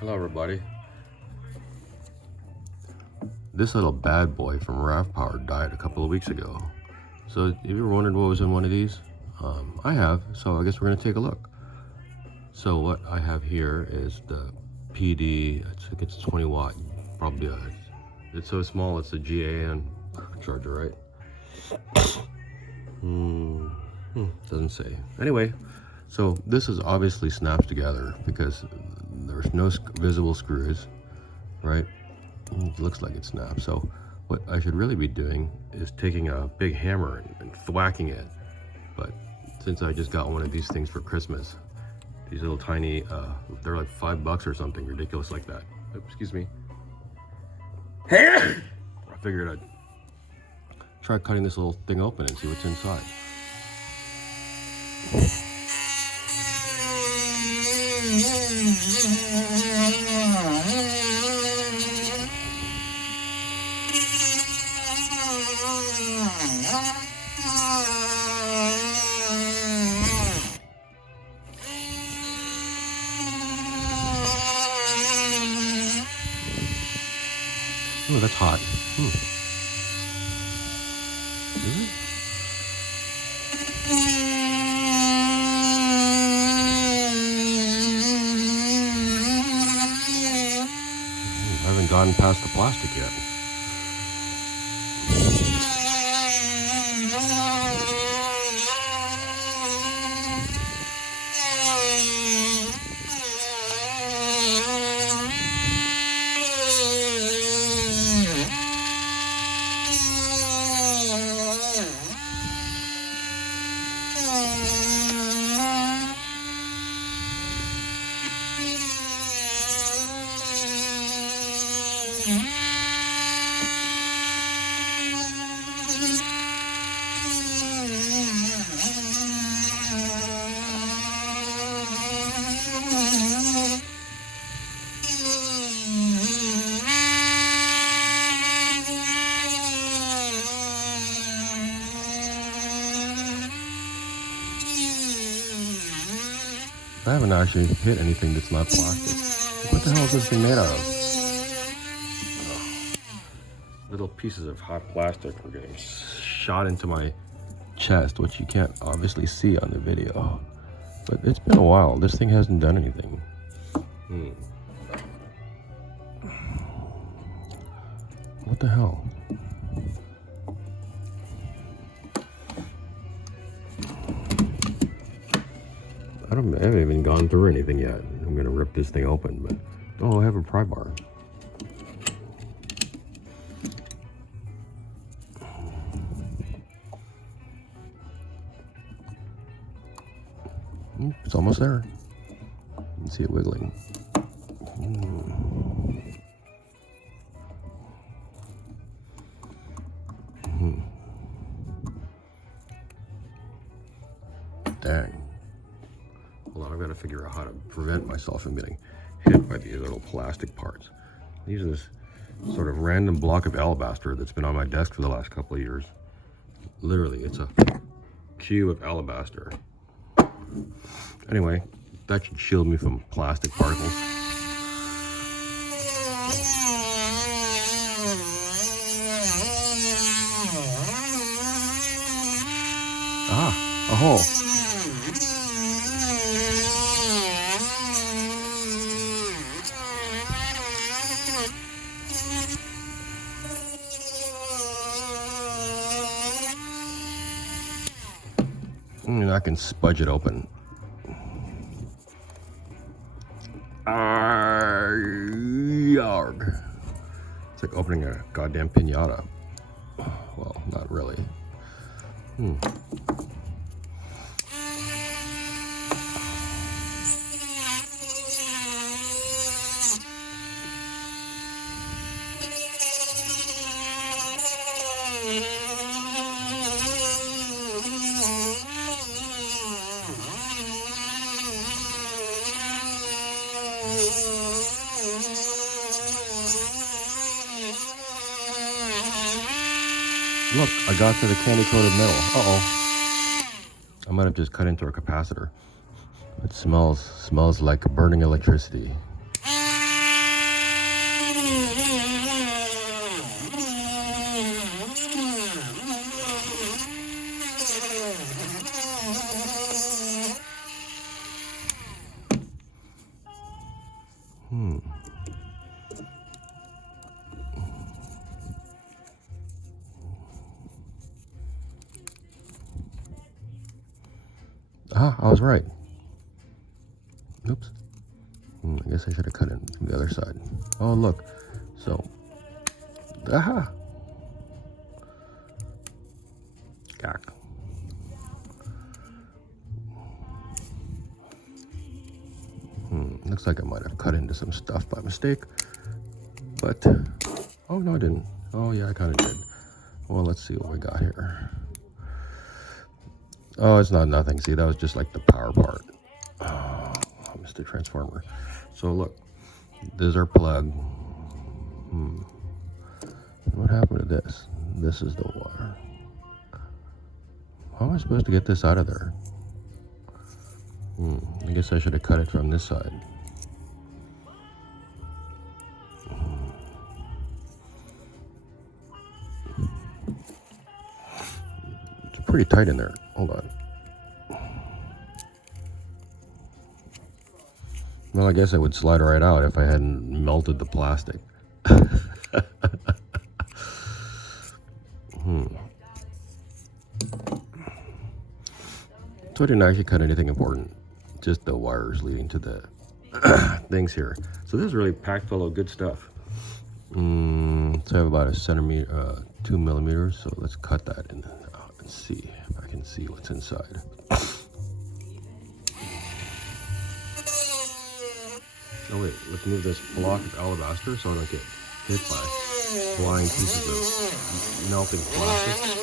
Hello everybody. This little bad boy from RAVPower died a couple of weeks ago. So if you were wondering what was in one of these, I have, so I guess we're gonna take a look. So what I have here is the PD, I think it's 20 watt, probably it's so small it's a GAN charger, right? Doesn't say. Anyway, so this is obviously snaps together because there's no visible screws, right? It looks like it snaps. So what I should really be doing is taking a big hammer and thwacking it. But since I just got one of these things for Christmas, these little tiny, they're like $5 or something ridiculous like that. Oops, excuse me. I figured I'd try cutting this little thing open and see what's inside. Oh, that's hot. I haven't gotten past the plastic yet. I haven't actually hit anything that's not plastic. What the hell is this thing made out of? Little pieces of hot plastic are getting shot into my chest, which you can't obviously see on the video. But it's been a while. This thing hasn't done anything. What the hell? I haven't even gone through anything yet. I'm gonna rip this thing open, but oh, I have a pry bar. It's almost there. You can see it wiggling. Dang. Hold on, I've got to figure out how to prevent myself from getting hit by these little plastic parts. These are this sort of random block of alabaster that's been on my desk for the last couple of years. Literally, it's a cube of alabaster. Anyway, that should shield me from plastic particles. Ah, a hole. And I can spudge it open. Yarg. It's like opening a goddamn piñata. Well, not really. Look, I got to the candy-coated metal. Uh-oh. I might have just cut into a capacitor. It smells like burning electricity. Ah, I was right. Oops. I guess I should have cut it from the other side. Oh, look. So, aha. Gak. Looks like I might have cut into some stuff by mistake. But, oh no I didn't. Oh yeah, I kind of did. Well, let's see what we got here. Oh, it's not nothing. See, that was just like the power part. Oh, Mr. Transformer. So look, there's our plug. What happened to this? This is the wire. How am I supposed to get this out of there? I guess I should have cut it from this side. It's pretty tight in there. Hold on. Well, I guess it would slide right out if I hadn't melted the plastic. So I didn't actually cut anything important, just the wires leading to the things here. So this is really packed full of good stuff. So I have about a centimeter, 2 millimeters. So let's cut that and see if I can see what's inside. Oh wait, let's move this block of alabaster so I don't get hit by flying pieces of melting plastic.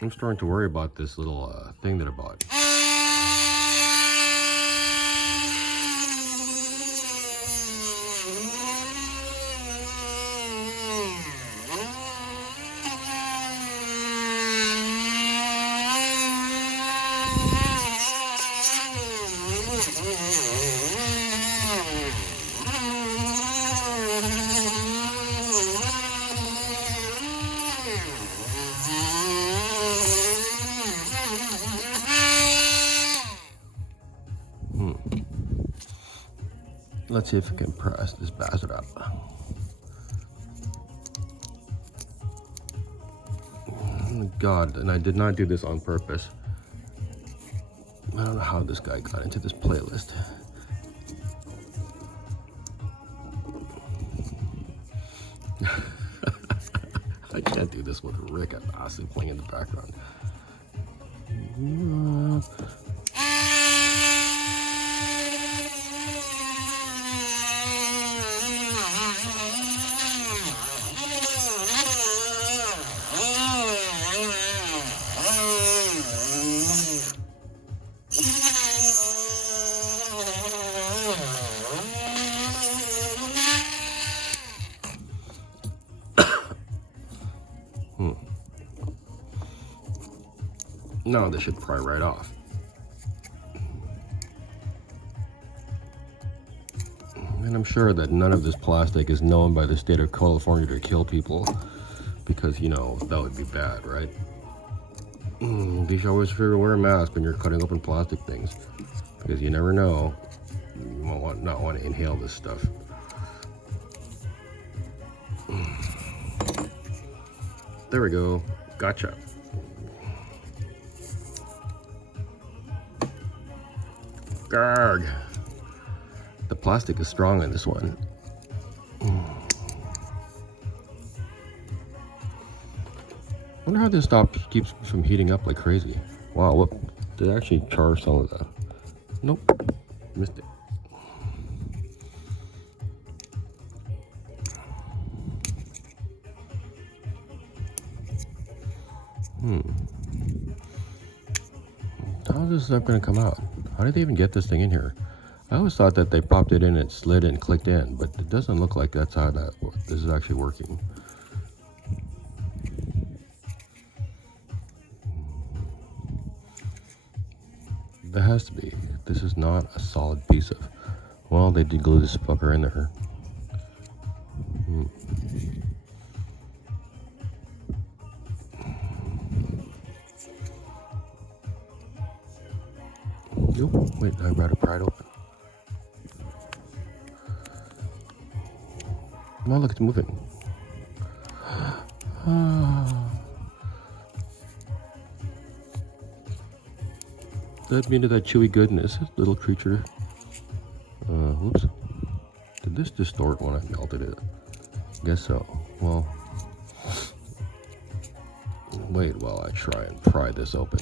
I'm starting to worry about this little thing that I bought. Let's see if I can press this bastard up. Oh God, and I did not do this on purpose. I don't know how this guy got into this playlist. I can't do this with Rick Astley playing in the background. No, this should pry right off. And I'm sure that none of this plastic is known by the state of California to kill people, because, you know, that would be bad, right? You should always wear a mask when you're cutting open plastic things, because you never know. You won't not want to inhale this stuff. There we go. Gotcha. Garg. The plastic is strong in this one. Wonder how this keeps from heating up like crazy. Wow, what did I actually charge some of that? Nope, missed it. How is this stuff gonna come out? How did they even get this thing in here? I always thought that they popped it in, it slid and clicked in, but it doesn't look like that's how this is actually working. It has to be. This is not a solid piece of... Well, they did glue this fucker in there. Nope. Wait, I gotta pry it open. Oh, look, it's moving. Let me into that chewy goodness, little creature. Whoops. Did this distort when I melted it? Guess so. Well, wait while I try and pry this open.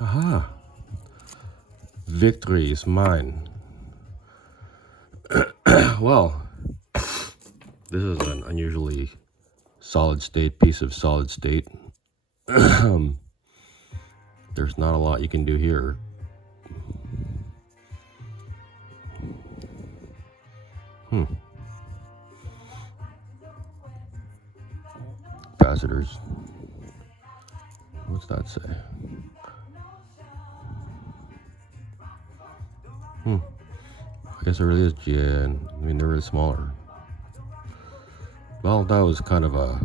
Aha! Victory is mine. Well, this is an unusually solid state piece of solid state. There's not a lot you can do here. Capacitors. What's that say? I guess it really is. Yeah, I mean, they're really smaller. Well, that was kind of a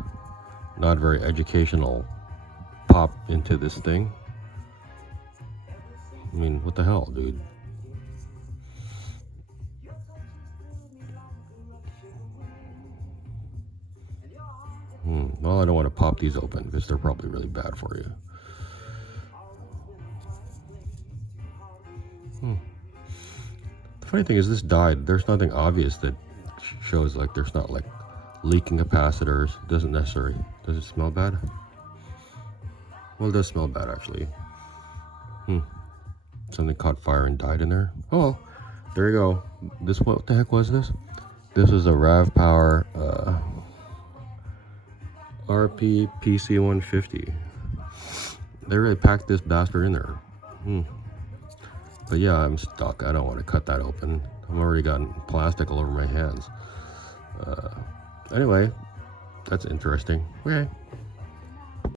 not very educational pop into this thing. I mean, what the hell, dude? Well, I don't want to pop these open because they're probably really bad for you. The funny thing is this died. There's nothing obvious that shows like there's not like leaking capacitors. Doesn't necessarily. Does it smell bad? Well, it does smell bad actually. Something caught fire and died in there. Oh well, there you go. This, what the heck was this? This is a RAVPower RP-PC150. They really packed this bastard in there. But yeah, I'm stuck. I don't want to cut that open. I've already gotten plastic all over my hands. Anyway, that's interesting. Okay.